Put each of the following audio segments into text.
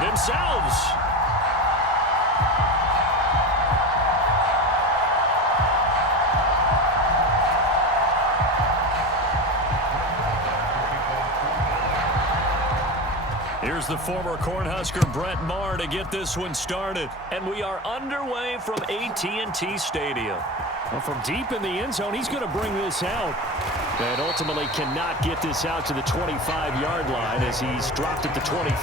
themselves. Here's the former Cornhusker Brett Maher to get this one started. And we are underway from AT&T Stadium. Well, from deep in the end zone, he's going to bring this out. And ultimately cannot get this out to the 25-yard line as he's dropped at the 23.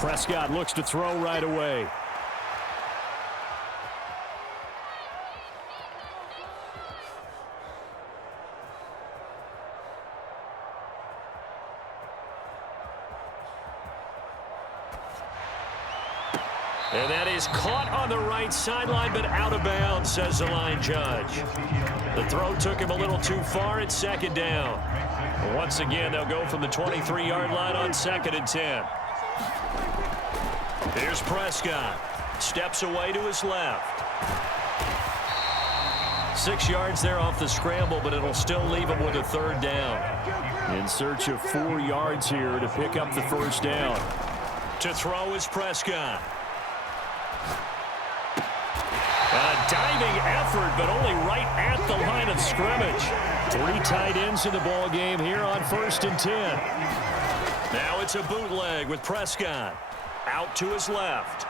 Prescott looks to throw right away. And that is caught on the right sideline, but out of bounds, says the line judge. The throw took him a little too far at second down. Once again, they'll go from the 23-yard line on 2nd and 10. Here's Prescott. Steps away to his left. 6 yards there off the scramble, but it'll still leave him with a 3rd down. In search of 4 yards here to pick up the 1st down. To throw is Prescott. A diving effort, but only right at the line of scrimmage. 3 tight ends in the ball game here on 1st and 10. Now it's a bootleg with Prescott. Out to his left.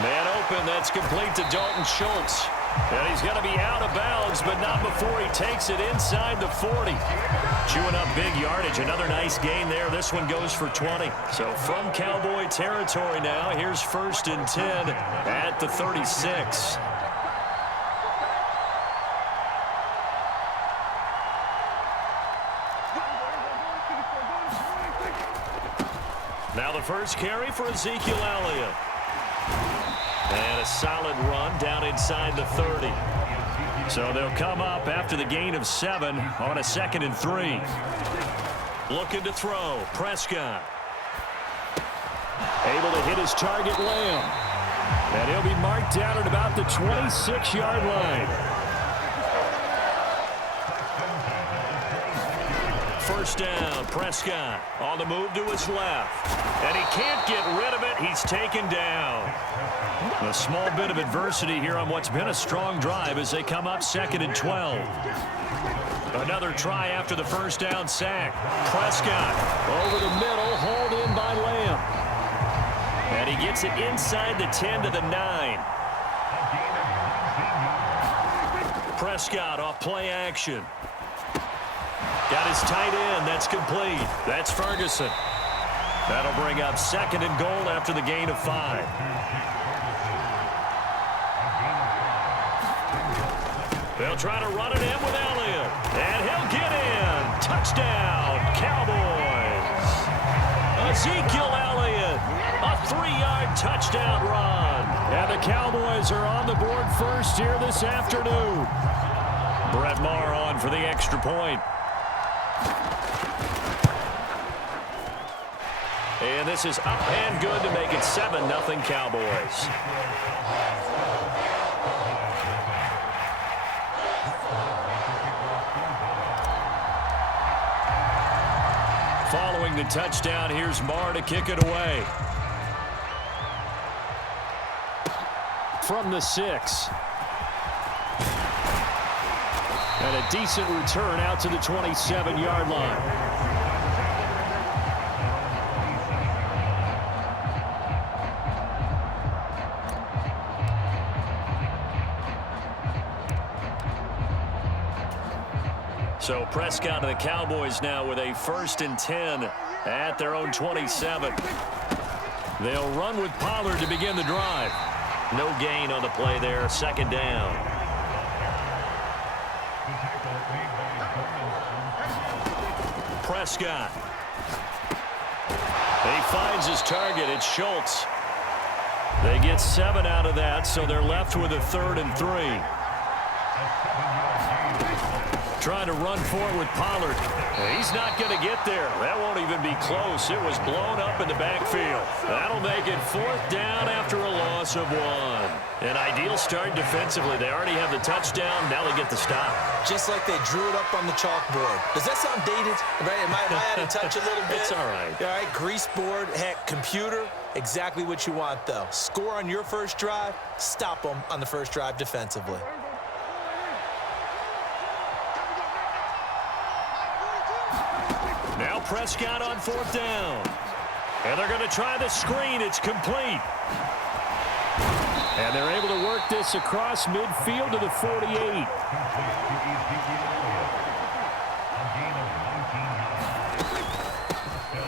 Man open, that's complete to Dalton Schultz. And he's going to be out of bounds, but not before he takes it inside the 40. Chewing up big yardage. Another nice gain there. This one goes for 20. So from Cowboy territory now, here's 1st and 10 at the 36. Now the first carry for Ezekiel Elliott. And a solid run down inside the 30. So they'll come up after the gain of 7 on a 2nd and 3. Looking to throw. Prescott. Able to hit his target, Lamb. And he'll be marked down at about the 26-yard line. 1st down, Prescott on the move to his left. And he can't get rid of it. He's taken down. A small bit of adversity here on what's been a strong drive as they come up 2nd and 12. Another try after the 1st down sack. Prescott over the middle, hauled in by Lamb. And he gets it inside the 10 to the 9. Prescott off play action. Got his tight end. That's complete. That's Ferguson. That'll bring up 2nd and goal after the gain of 5. They'll try to run it in with Elliott. And he'll get in. Touchdown, Cowboys. Ezekiel Elliott, a 3-yard touchdown run. And the Cowboys are on the board first here this afternoon. Brett Maher on for the extra point. And this is up and good to make it 7-0 Cowboys. Following the touchdown, here's Maher to kick it away. From the 6. And a decent return out to the 27-yard line. So Prescott and the Cowboys now with a 1st and 10 at their own 27. They'll run with Pollard to begin the drive. No gain on the play there. 2nd down. Prescott. He finds his target. It's Schultz. They get 7 out of that, so they're left with a 3rd and 3. Trying to run forward with Pollard. He's not going to get there. That won't even be close. It was blown up in the backfield. That'll make it 4th down after a loss of 1. An ideal start defensively. They already have the touchdown. Now they get the stop. Just like they drew it up on the chalkboard. Does that sound dated? Right? Am I out of touch a little bit? It's all right. All right, grease board, heck, computer. Exactly what you want, though. Score on your first drive. Stop them on the first drive defensively. Now Prescott on 4th down. And they're going to try the screen. It's complete. And they're able to work this across midfield to the 48.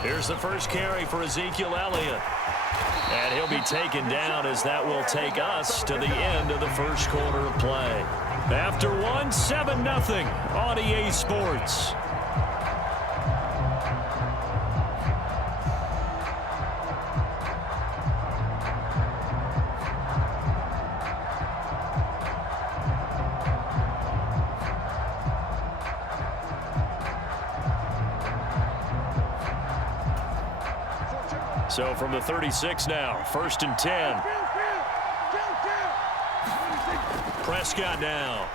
Here's the first carry for Ezekiel Elliott. And he'll be taken down as that will take us to the end of the first quarter of play. After 1, 7-0 on EA Sports. So from the 36 now, 1st and 10. Prescott now.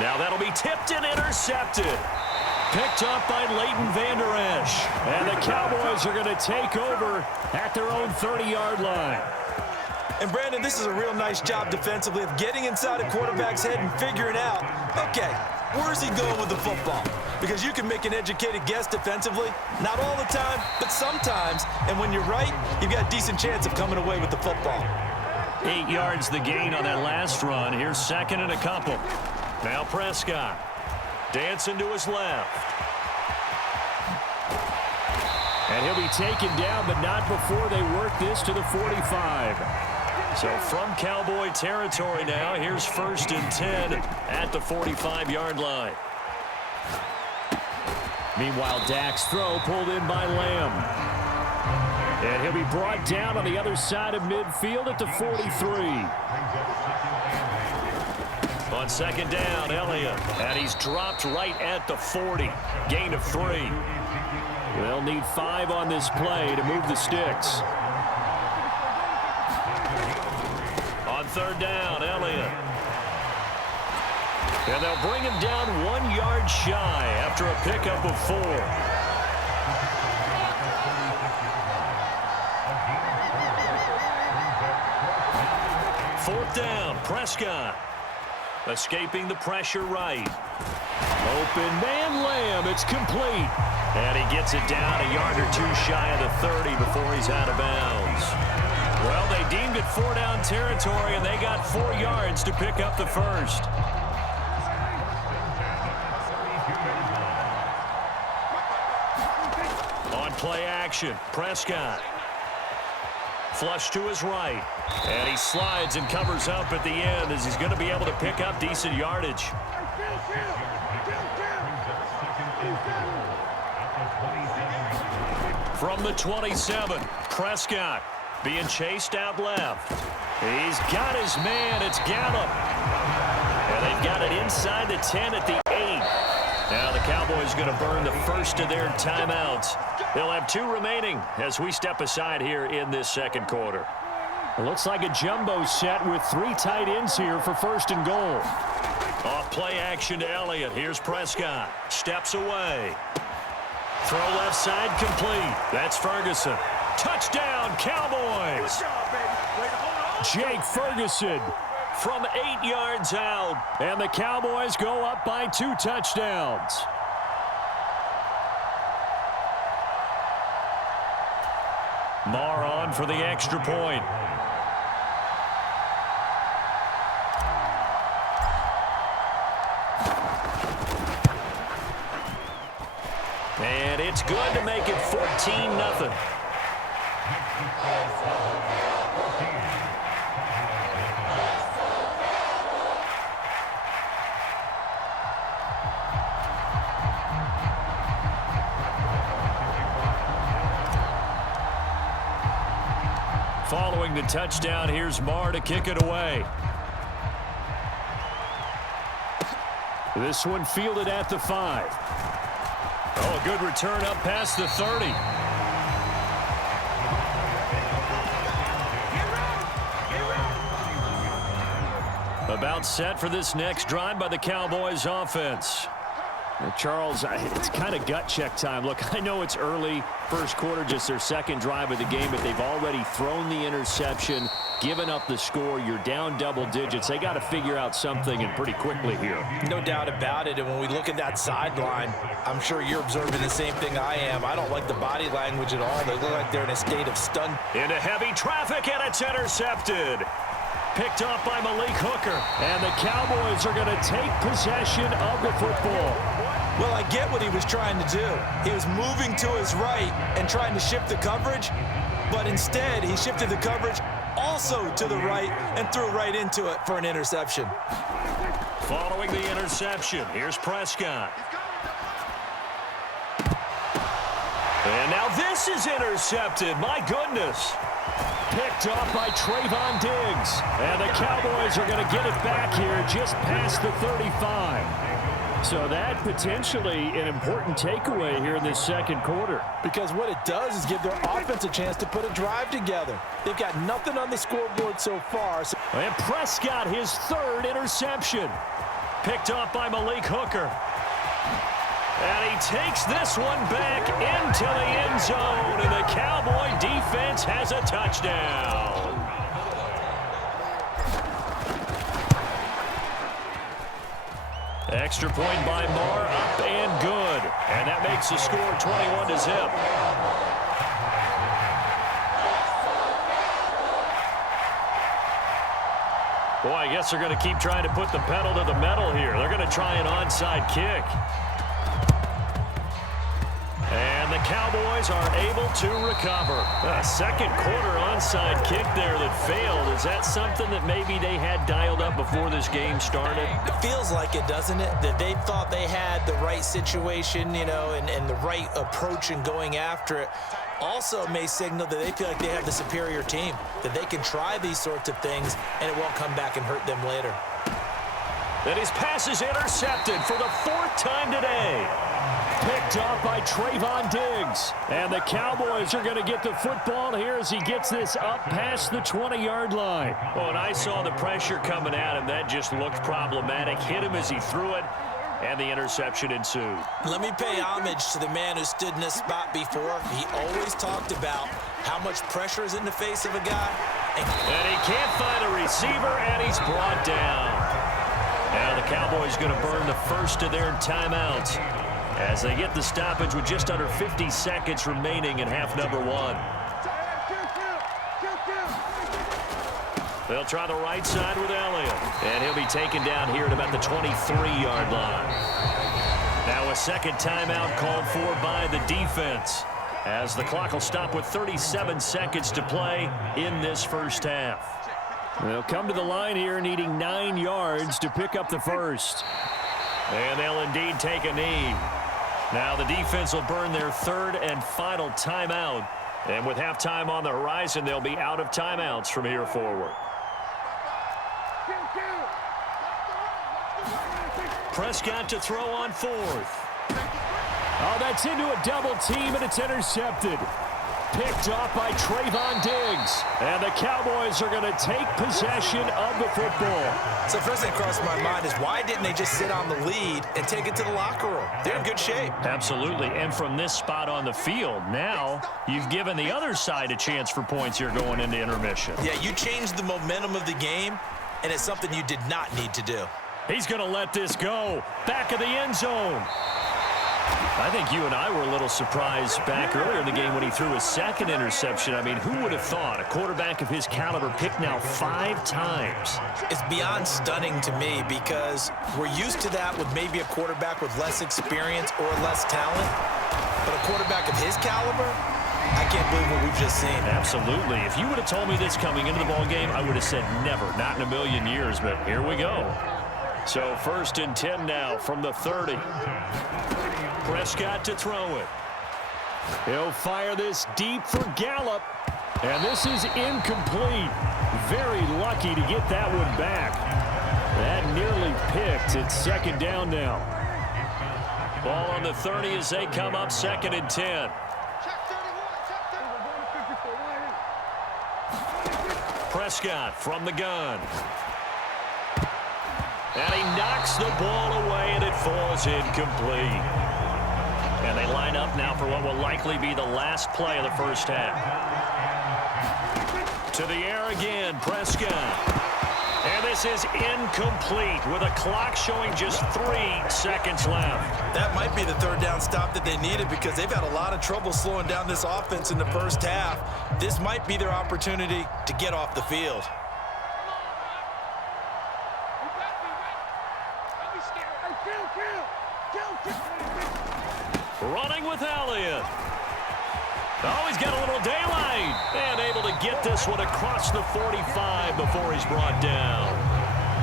Now that'll be tipped and intercepted. Picked up by Leighton Vander Esch. And the Cowboys are going to take over at their own 30-yard line. And, Brandon, this is a real nice job defensively of getting inside a quarterback's head and figuring out, okay, where's he going with the football? Because you can make an educated guess defensively, not all the time, but sometimes. And when you're right, you've got a decent chance of coming away with the football. 8 yards the gain on that last run. Here's 2nd and a couple. Now Prescott dancing to his left. And he'll be taken down, but not before they work this to the 45. So from Cowboy territory now, here's 1st and 10 at the 45-yard line. Meanwhile, Dak's throw pulled in by Lamb. And he'll be brought down on the other side of midfield at the 43. On 2nd down, Elliott. And he's dropped right at the 40. Gain of 3. They'll need 5 on this play to move the sticks. On 3rd down, Elliott. And they'll bring him down 1 yard shy after a pickup of 4. Fourth down, Prescott. Escaping the pressure right. Open man, Lamb. It's complete. And he gets it down a yard or 2 shy of the 30 before he's out of bounds. Well, they deemed it 4-down territory, and they got 4 yards to pick up the first. On play action, Prescott. Flush to his right. And he slides and covers up at the end as he's going to be able to pick up decent yardage. From the 27, Prescott being chased out left. He's got his man. It's Gallup. And they've got it inside the 10 at the 8. Now the Cowboys going to burn the first of their timeouts. They'll have 2 remaining as we step aside here in this second quarter. It looks like a jumbo set with 3 tight ends here for 1st and goal. Off play action to Elliott. Here's Prescott. Steps away. Throw left side complete. That's Ferguson. Touchdown, Cowboys. Jake Ferguson from 8 yards out. And the Cowboys go up by 2 touchdowns. Marr on for the extra point. And it's good to make it 14-0. Following the touchdown, here's Marr to kick it away. This one fielded at the 5. Oh, a good return up past the 30. About set for this next drive by the Cowboys offense. Charles, it's kind of gut check time. Look, I know it's early, first quarter, just their second drive of the game, but they've already thrown the interception, given up the score. You're down double digits. They got to figure out something, and pretty quickly here. No doubt about it. And when we look at that sideline, I'm sure you're observing the same thing I am. I don't like the body language at all. They look like they're in a state of stun. Into heavy traffic, and it's intercepted. Picked off by Malik Hooker. And the Cowboys are going to take possession of the football. Well, I get what he was trying to do. He was moving to his right and trying to shift the coverage, but instead he shifted the coverage also to the right and threw right into it for an interception. Following the interception, here's Prescott. And now this is intercepted. My goodness. Picked off by Trayvon Diggs. And the Cowboys are going to get it back here just past the 35. So that potentially an important takeaway here in this second quarter. Because what it does is give their offense a chance to put a drive together. They've got nothing on the scoreboard so far. And Prescott, his third interception. Picked off by Malik Hooker. And he takes this one back into the end zone. And the Cowboy defense has a touchdown. Extra point by Marr, up and good. And that makes the score 21-0. Boy, I guess they're going to keep trying to put the pedal to the metal here. They're going to try an onside kick. And the Cowboys are able to recover. A second quarter onside kick there that failed. Is that something that maybe they had dialed up before this game started? It feels like it, doesn't it? That they thought they had the right situation, you know, and the right approach in going after it. Also may signal that they feel like they have the superior team, that they can try these sorts of things and it won't come back and hurt them later. Then his pass is intercepted for the fourth time today. Picked off by Trayvon Diggs. And the Cowboys are going to get the football here as he gets this up past the 20-yard line. Well, and I saw the pressure coming at him. That just looked problematic. Hit him as he threw it, and the interception ensued. Let me pay homage to the man who stood in this spot before. He always talked about how much pressure is in the face of a guy. And he can't find a receiver, and he's brought down. Now the Cowboys going to burn the first of their timeouts as they get the stoppage with just under 50 seconds remaining in half number 1. They'll try the right side with Elliott. And he'll be taken down here at about the 23-yard line. Now a second timeout called for by the defense, as the clock will stop with 37 seconds to play in this first half. They'll come to the line here needing 9 yards to pick up the first. And they'll indeed take a knee. Now the defense will burn their third and final timeout. And with halftime on the horizon, they'll be out of timeouts from here forward. Prescott to throw on fourth. Oh, that's into a double team, and it's intercepted. Picked off by Trayvon Diggs. And the Cowboys are going to take possession of the football. So first thing crossed my mind is, why didn't they just sit on the lead and take it to the locker room? They're in good shape. Absolutely. And from this spot on the field, now you've given the other side a chance for points here going into intermission. Yeah, you changed the momentum of the game, and it's something you did not need to do. He's going to let this go. Back of the end zone. I think you and I were a little surprised back earlier in the game when he threw his second interception. I mean, who would have thought a quarterback of his caliber picked now 5 times? It's beyond stunning to me, because we're used to that with maybe a quarterback with less experience or less talent. But a quarterback of his caliber, I can't believe what we've just seen. Absolutely. If you would have told me this coming into the ball game, I would have said never, not in a million years, but here we go. So 1st and 10 now from the 30. Prescott to throw it. He'll fire this deep for Gallup. And this is incomplete. Very lucky to get that one back. That nearly picked. It's second down now. Ball on the 30 as they come up 2nd and 10. Prescott from the gun. And he knocks the ball away, and it falls incomplete. And they line up now for what will likely be the last play of the first half. To the air again, Prescott. And this is incomplete with a clock showing just 3 seconds left. That might be the third down stop that they needed because they've had a lot of trouble slowing down this offense in the first half. This might be their opportunity to get off the field. Running with Elliott. Oh, he's got a little daylight. And able to get this one across the 45 before he's brought down.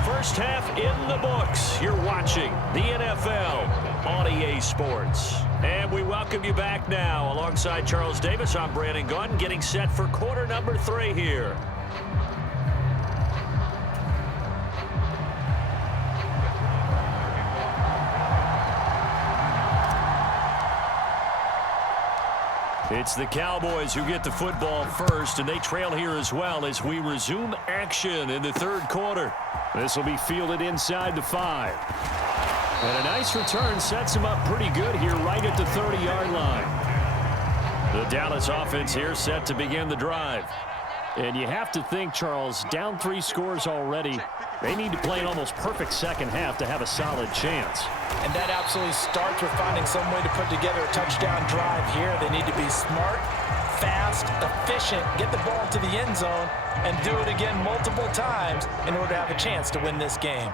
First half in the books. You're watching the NFL on EA Sports. And we welcome you back now. Alongside Charles Davis, I'm Brandon Gunn, getting set for quarter number 3 here. It's the Cowboys who get the football first, and they trail here as well as we resume action in the third quarter. This will be fielded inside the 5. And a nice return sets them up pretty good here right at the 30-yard line. The Dallas offense here set to begin the drive. And you have to think, Charles, down 3 scores already. They need to play an almost perfect second half to have a solid chance. And that absolutely starts with finding some way to put together a touchdown drive here. They need to be smart, fast, efficient, get the ball to the end zone, and do it again multiple times in order to have a chance to win this game.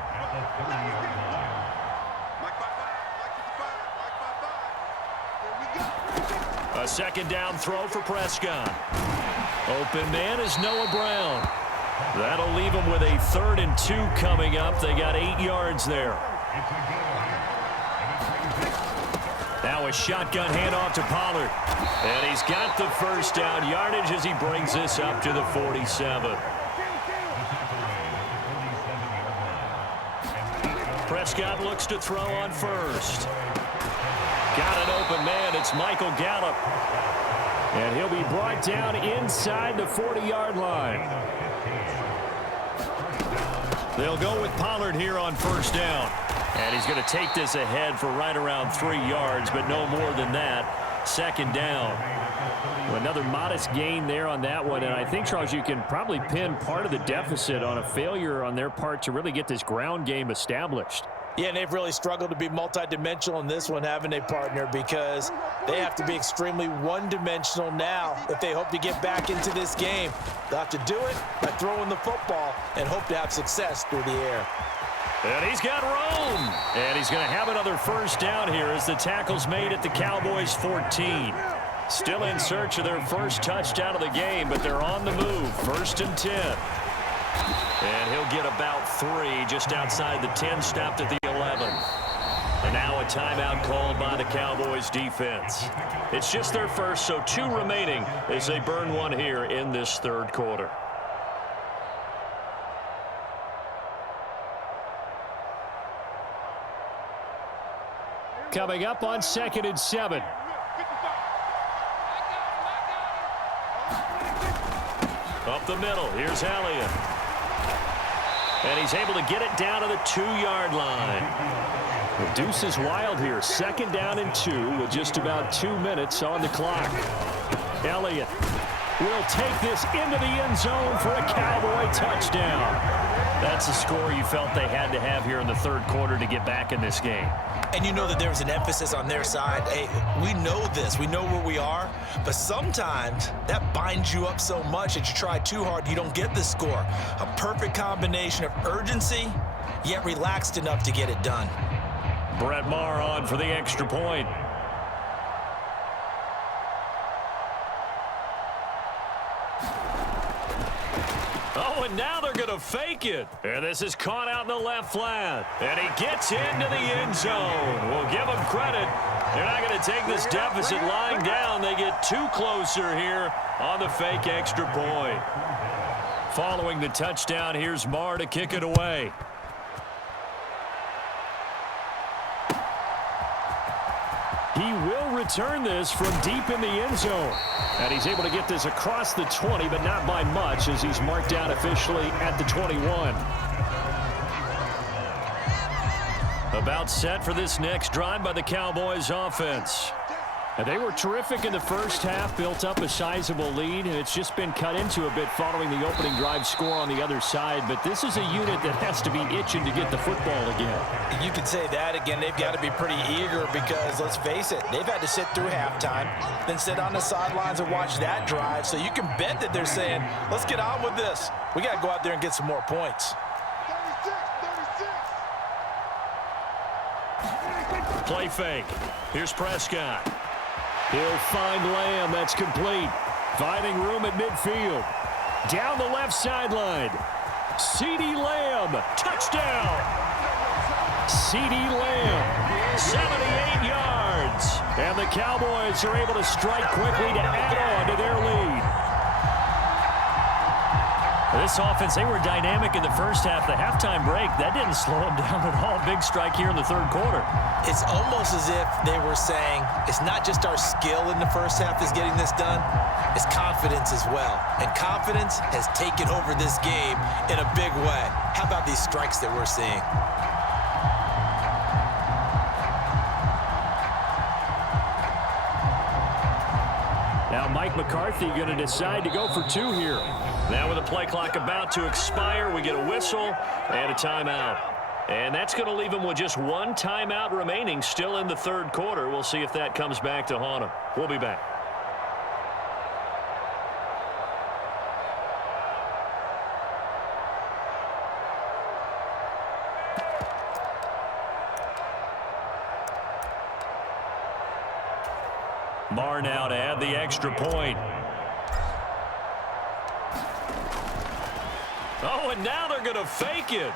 A second down throw for Prescott. Open man is Noah Brown. That'll leave them with a 3rd and 2 coming up. They got 8 yards there. Now a shotgun handoff to Pollard. And he's got the first down yardage as he brings this up to the 47. Prescott looks to throw on first. Got an open man. It's Michael Gallup. And he'll be brought down inside the 40-yard line. They'll go with Pollard here on first down. And he's going to take this ahead for right around 3 yards, but no more than that. Second down. Another modest gain there on that one. And I think, Charles, you can probably pin part of the deficit on a failure on their part to really get this ground game established. Yeah, and they've really struggled to be multidimensional in this one, haven't they, partner? Because they have to be extremely one-dimensional now if they hope to get back into this game. They'll have to do it by throwing the football and hope to have success through the air. And he's got room. And he's going to have another first down here as the tackle's made at the Cowboys' 14. Still in search of their first touchdown of the game, but they're on the move. 1st and 10. And he'll get about 3 just outside the 10, stopped at the 11. And now a timeout called by the Cowboys defense. It's just their first, so 2 remaining as they burn 1 here in this third quarter. Coming up on 2nd and 7. Up the middle, here's Elliott. And he's able to get it down to the 2-yard line. The deuce is wild here. 2nd down and 2 with just about 2 minutes on the clock. Elliott will take this into the end zone for a Cowboy touchdown. That's a score you felt they had to have here in the third quarter to get back in this game. And you know that there's an emphasis on their side. Hey, we know this. We know where we are. But sometimes that binds you up so much that you try too hard, you don't get the score. A perfect combination of urgency, yet relaxed enough to get it done. Brett Maher on for the extra point. Oh, and now they're going to fake it. And this is caught out in the left flat. And he gets into the end zone. We'll give him credit. They're not going to take this deficit lying down. They get 2 closer here on the fake extra point. Following the touchdown, here's Maher to kick it away. he will return this from deep in the end zone. And he's able to get this across the 20, but not by much, as he's marked down officially at the 21. About set for this next drive by the Cowboys offense. And they were terrific in the first half, built up a sizable lead, and it's just been cut into a bit following the opening drive score on the other side. But this is a unit that has to be itching to get the football again. You can say that again. They've got to be pretty eager because, let's face it, they've had to sit through halftime, then sit on the sidelines and watch that drive. So you can bet that they're saying, let's get on with this. We got to go out there and get some more points. Play fake. Here's Prescott. He'll find Lamb. That's complete. Finding room at midfield. Down the left sideline. CeeDee Lamb. Touchdown. CeeDee Lamb. 78 yards. And the Cowboys are able to strike quickly to add on to their lead. This offense, they were dynamic in the first half. The halftime break, that didn't slow them down at all. Big strike here in the third quarter. It's almost as if they were saying, it's not just our skill in the first half that's getting this done, it's confidence as well. And confidence has taken over this game in a big way. How about these strikes that we're seeing? Now Mike McCarthy going to decide to go for two here. Now with the play clock about to expire, we get a whistle and a timeout. And that's going to leave him with just one timeout remaining still in the third quarter. We'll see if that comes back to haunt him. We'll be back. Marr now to add the extra point. Oh, and now they're going to fake it.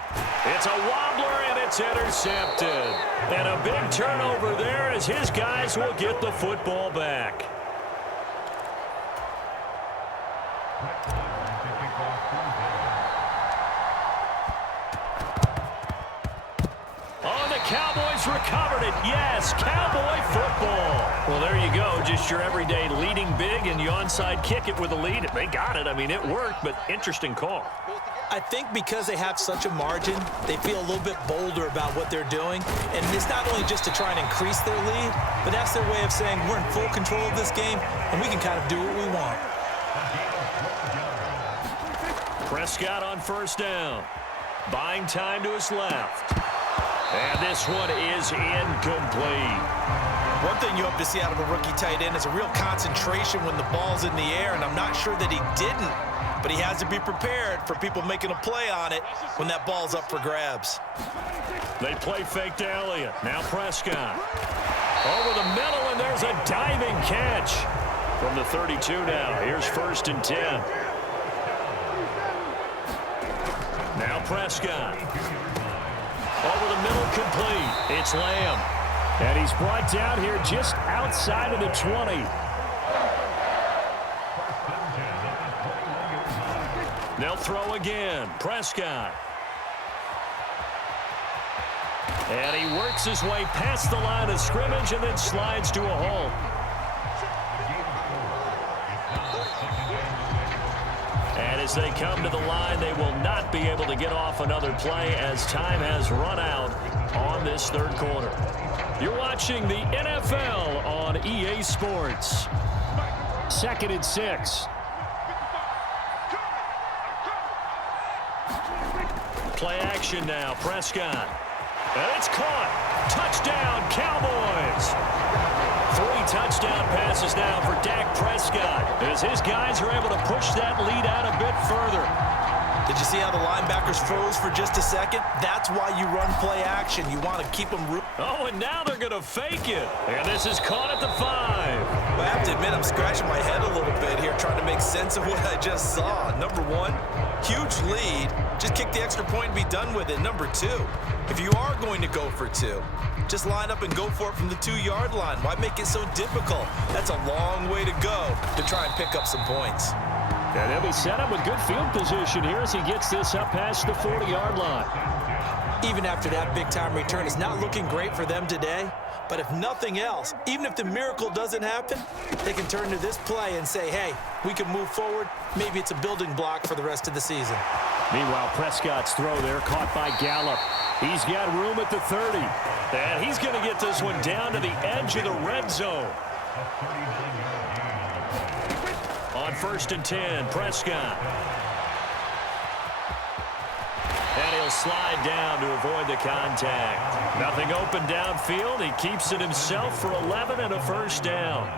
It's a wobbler, and it's intercepted. And a big turnover there as his guys will get the football back. Oh, the Cowboys recovered it. Yes, Cowboy football. Well, there you go. Just your everyday leading big, and you onside kick it with a lead. They got it. I mean, it worked, but interesting call. I think because they have such a margin, they feel a little bit bolder about what they're doing. And it's not only just to try and increase their lead, but that's their way of saying we're in full control of this game, and we can kind of do what we want. Prescott on first down. Buying time to his left. And this one is incomplete. One thing you hope to see out of a rookie tight end is a real concentration when the ball's in the air, and I'm not sure that he didn't. But he has to be prepared for people making a play on it when that ball's up for grabs. They play fake to Elliott. Now Prescott. Over the middle, and there's a diving catch. From the 32 now. Here's 1st and 10. Now Prescott. Over the middle, complete. It's Lamb. And he's brought down here just outside of the 20. They'll throw again. Prescott. And he works his way past the line of scrimmage and then slides to a halt. And as they come to the line, they will not be able to get off another play as time has run out on this third quarter. You're watching the NFL on EA Sports. 2nd and 6. Play action now. Prescott. And it's caught. Touchdown, Cowboys. 3 touchdown passes now for Dak Prescott as his guys are able to push that lead out a bit further. Did you see how the linebackers froze for just a second? That's why you run play action. You want to keep them. Oh, and now they're going to fake it. And this is caught at the 5. Well, I have to admit, I'm scratching my head a little bit here trying to make sense of what I just saw. Number 1, huge lead. Just kick the extra point and be done with it. Number 2, if you are going to go for 2, just line up and go for it from the 2-yard line. Why make it so difficult? That's a long way to go to try and pick up some points. And he'll be set up with good field position here as he gets this up past the 40-yard line. even after that big-time return. It's not looking great for them today, but if nothing else, even if the miracle doesn't happen, they can turn to this play and say, hey, we can move forward. Maybe it's a building block for the rest of the season. Meanwhile, Prescott's throw there caught by Gallup. He's got room at the 30. And he's going to get this one down to the edge of the red zone. On 1st and 10, Prescott. And he'll slide down to avoid the contact. Nothing open downfield. He keeps it himself for 11 and a first down.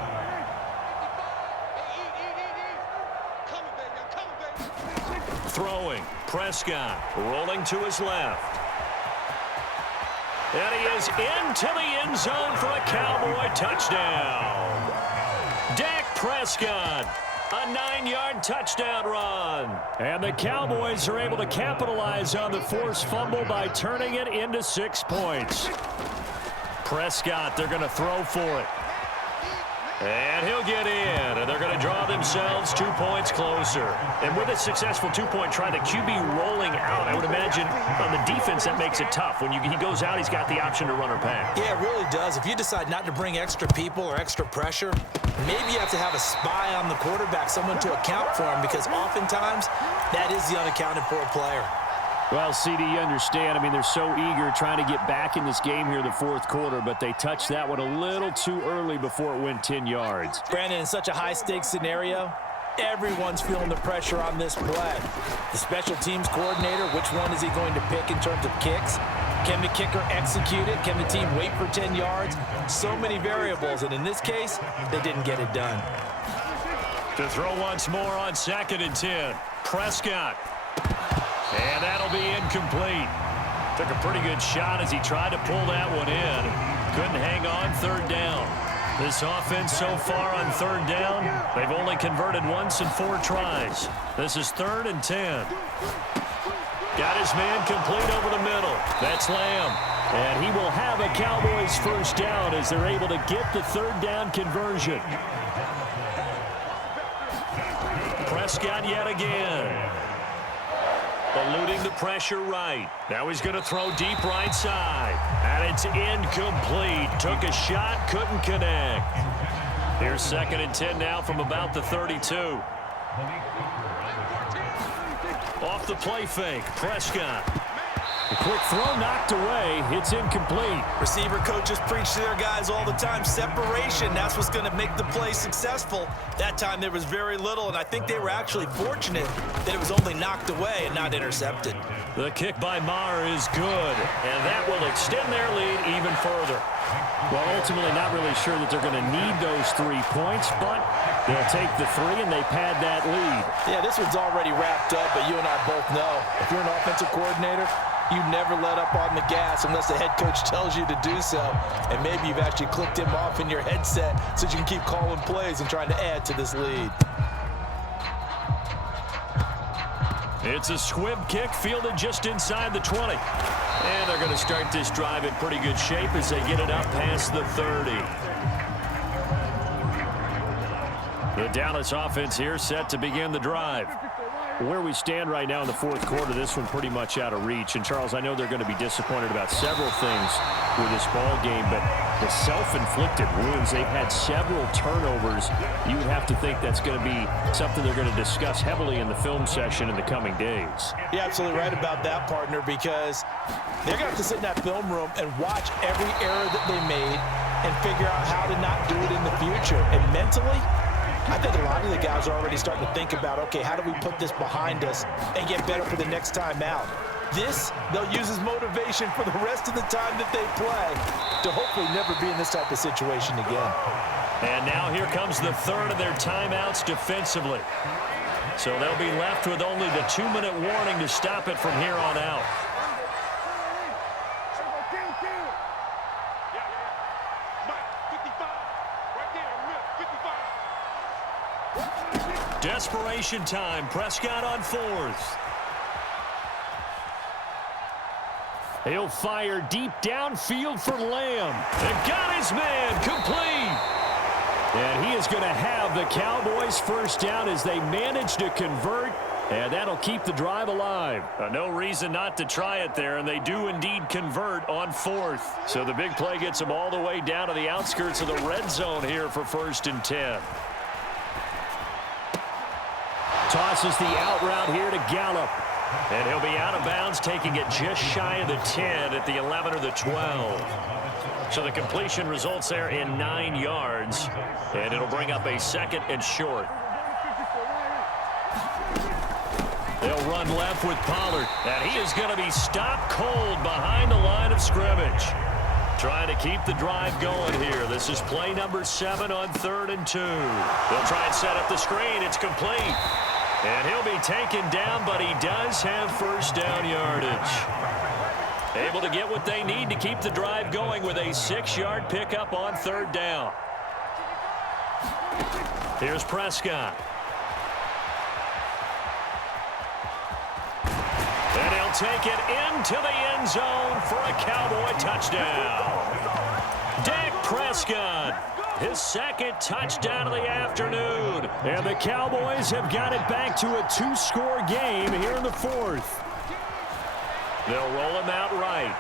Throwing, Prescott rolling to his left. And he is into the end zone for a Cowboy touchdown. Dak Prescott, a 9-yard touchdown run. And the Cowboys are able to capitalize on the forced fumble by turning it into 6 points. Prescott, they're going to throw for it. And he'll get in, and they're going to draw themselves 2 points closer. And with a successful 2-point try, the QB rolling out, I would imagine on the defense that makes it tough. When he goes out, he's got the option to run or pass. Yeah, it really does. If you decide not to bring extra people or extra pressure, maybe you have to have a spy on the quarterback, someone to account for him, because oftentimes that is the unaccounted for player. Well, CD, you understand. I mean, they're so eager trying to get back in this game here in the fourth quarter, but they touched that one a little too early before it went 10 yards. Brandon, in such a high-stakes scenario, everyone's feeling the pressure on this play. The special teams coordinator, which one is he going to pick in terms of kicks? Can the kicker execute it? Can the team wait for 10 yards? So many variables, and in this case, they didn't get it done. To throw once more on 2nd and 10, Prescott. And that'll be incomplete. Took a pretty good shot as he tried to pull that one in. Couldn't hang on 3rd down. This offense so far on 3rd down, they've only converted once in 4 tries. This is 3rd and 10. Got his man complete over the middle. That's Lamb. And he will have a Cowboys first down as they're able to get the 3rd down conversion. Prescott yet again. Eluding the pressure right. Now he's going to throw deep right side. And it's incomplete. Took a shot, couldn't connect. Here's 2nd and 10 now from about the 32. Off the play fake, Prescott. A quick throw knocked away. It's incomplete. Receiver coaches preach to their guys all the time. Separation, that's what's going to make the play successful. That time there was very little, and I think they were actually fortunate that it was only knocked away and not intercepted. The kick by Maher is good, and that will extend their lead even further. Well, ultimately not really sure that they're going to need those 3 points, but they'll take the 3 and they pad that lead. Yeah, this one's already wrapped up, but you and I both know if you're an offensive coordinator, you never let up on the gas unless the head coach tells you to do so. And maybe you've actually clicked him off in your headset so you can keep calling plays and trying to add to this lead. It's a squib kick fielded just inside the 20. And they're going to start this drive in pretty good shape as they get it up past the 30. The Dallas offense here set to begin the drive. Where we stand right now in the fourth quarter, this one pretty much out of reach. And, Charles, I know they're going to be disappointed about several things with this ball game, but the self-inflicted wounds, they've had several turnovers. You would have to think that's going to be something they're going to discuss heavily in the film session in the coming days. You're absolutely right about that, partner, because they're going to have to sit in that film room and watch every error that they made and figure out how to not do it in the future. And mentally, I think a lot of the guys are already starting to think about, okay, how do we put this behind us and get better for the next time out? This, they'll use as motivation for the rest of the time that they play to hopefully never be in this type of situation again. And now here comes the 3rd of their timeouts defensively. So they'll be left with only the 2-minute warning to stop it from here on out. Desperation time. Prescott on 4th. He'll fire deep downfield for Lamb. And got his man complete. And he is going to have the Cowboys first down as they manage to convert And that'll keep the drive alive. No reason not to try it there, and they do indeed convert on 4th. So the big play gets them all the way down to the outskirts of the red zone here for 1st and 10. Tosses the out route here to Gallup. And he'll be out of bounds, taking it just shy of the 10 at the 11 or the 12. So the completion results there in 9 yards, and it'll bring up a 2nd and short. They'll run left with Pollard, and he is going to be stopped cold behind the line of scrimmage. Trying to keep the drive going here. This is play number 7 on 3rd and 2. They'll try and set up the screen. It's complete. And he'll be taken down, but he does have 1st down yardage. Able to get what they need to keep the drive going with a 6-yard pickup on 3rd down. Here's Prescott. And he'll take it into the end zone for a Cowboy touchdown. Dak Prescott, his 2nd touchdown of the afternoon. And the Cowboys have got it back to a 2-score game here in the 4th. They'll roll him out right.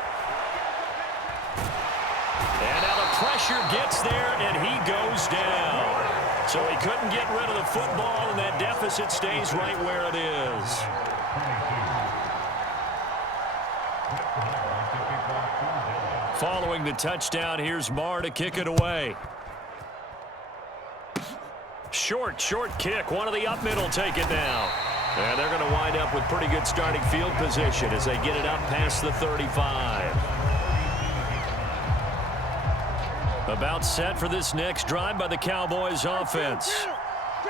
And now the pressure gets there, and he goes down. So he couldn't get rid of the football, and that deficit stays right where it is. Following the touchdown, here's Marr to kick it away. Short kick. One of the up middle take it now. And they're going to wind up with pretty good starting field position as they get it up past the 35. About set for this next drive by the Cowboys offense.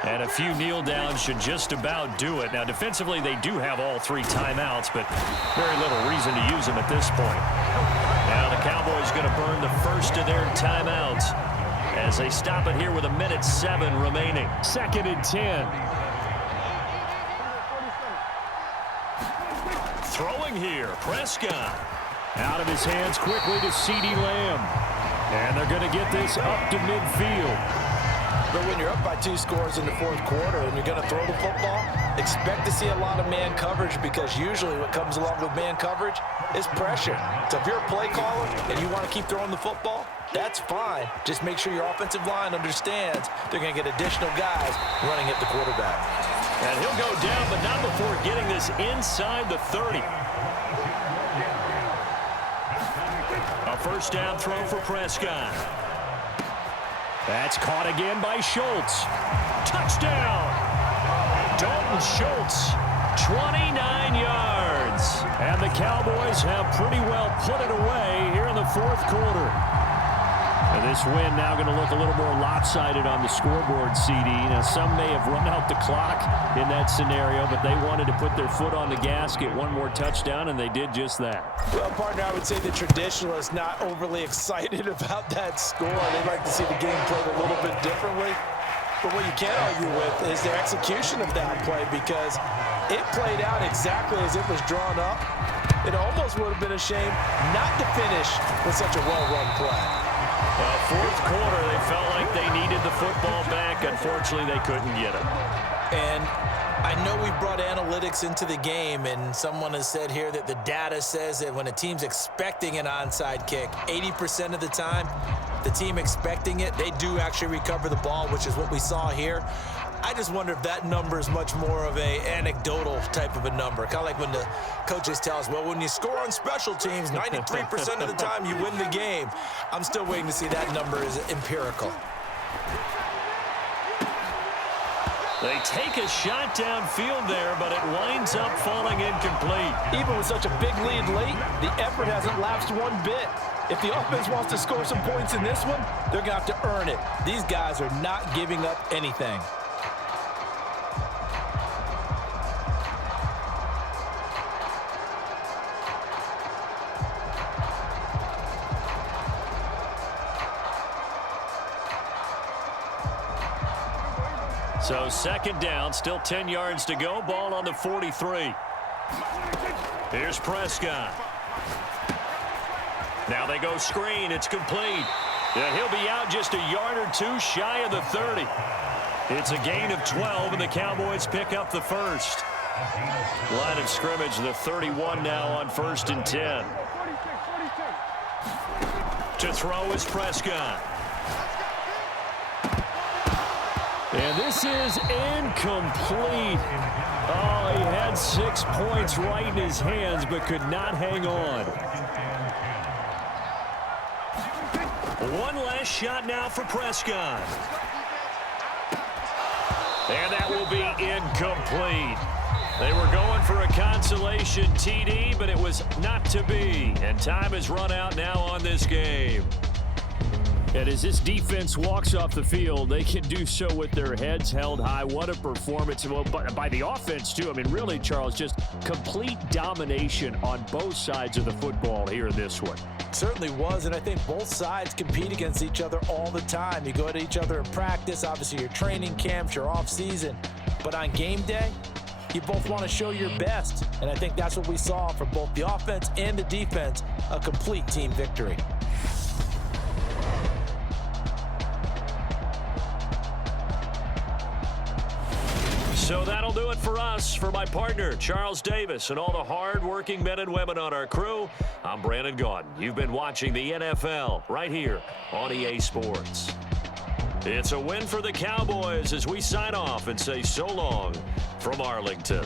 And a few kneel downs should just about do it. Now, defensively, they do have all 3 timeouts, but very little reason to use them at this point. Now, the Cowboys going to burn the first of their timeouts as they stop it here with 1:07 remaining. 2nd and 10. Throwing here, Prescott. Out of his hands quickly to CeeDee Lamb. And they're going to get this up to midfield. But when you're up by 2 scores in the 4th quarter and you're going to throw the football, expect to see a lot of man coverage, because usually what comes along with man coverage is pressure. So if you're a play caller and you want to keep throwing the football, that's fine. Just make sure your offensive line understands they're going to get additional guys running at the quarterback. And he'll go down, but not before getting this inside the 30. A 1st down throw for Prescott. That's caught again by Schultz. Touchdown! Dalton Schultz, 29 yards. And the Cowboys have pretty well put it away here in the 4th quarter. And this win now going to look a little more lopsided on the scoreboard, CD. Now, some may have run out the clock in that scenario, but they wanted to put their foot on the gas, get one more touchdown, and they did just that. Well, partner, I would say the traditionalists not overly excited about that score. They'd like to see the game played a little bit differently. But what you can't argue with is their execution of that play, because it played out exactly as it was drawn up. It almost would have been a shame not to finish with such a well-run play. 4th quarter, they felt like they needed the football back. Unfortunately, they couldn't get it. And I know we brought analytics into the game, and someone has said here that the data says that when a team's expecting an onside kick, 80% of the time, the team expecting it, they do actually recover the ball, which is what we saw here. I just wonder if that number is much more of a anecdotal type of a number. Kind of like when the coaches tell us, well, when you score on special teams, 93% of the time you win the game. I'm still waiting to see that number is empirical. They take a shot downfield there, but it winds up falling incomplete. Even with such a big lead late, the effort hasn't lapsed one bit. If the offense wants to score some points in this one, they're going to have to earn it. These guys are not giving up anything. So 2nd down, still 10 yards to go. Ball on the 43. Here's Prescott. Now they go screen. It's complete. Yeah, he'll be out just a yard or 2 shy of the 30. It's a gain of 12, and the Cowboys pick up the first. Line of scrimmage, the 31 now on 1st and 10. To throw is Prescott. And this is incomplete. Oh, he had 6 points right in his hands, but could not hang on. One last shot now for Prescott. And that will be incomplete. They were going for a consolation TD, but it was not to be. And time has run out now on this game. And as this defense walks off the field, they can do so with their heads held high. What a performance by the offense, too. I mean, really, Charles, just complete domination on both sides of the football here in this one. Certainly was, and I think both sides compete against each other all the time. You go at each other in practice, obviously your training camps, your off-season. But on game day, you both want to show your best. And I think that's what we saw from both the offense and the defense, a complete team victory. So that'll do it for us. For my partner, Charles Davis, and all the hard-working men and women on our crew, I'm Brandon Gaudin. You've been watching the NFL right here on EA Sports. It's a win for the Cowboys as we sign off and say so long from Arlington.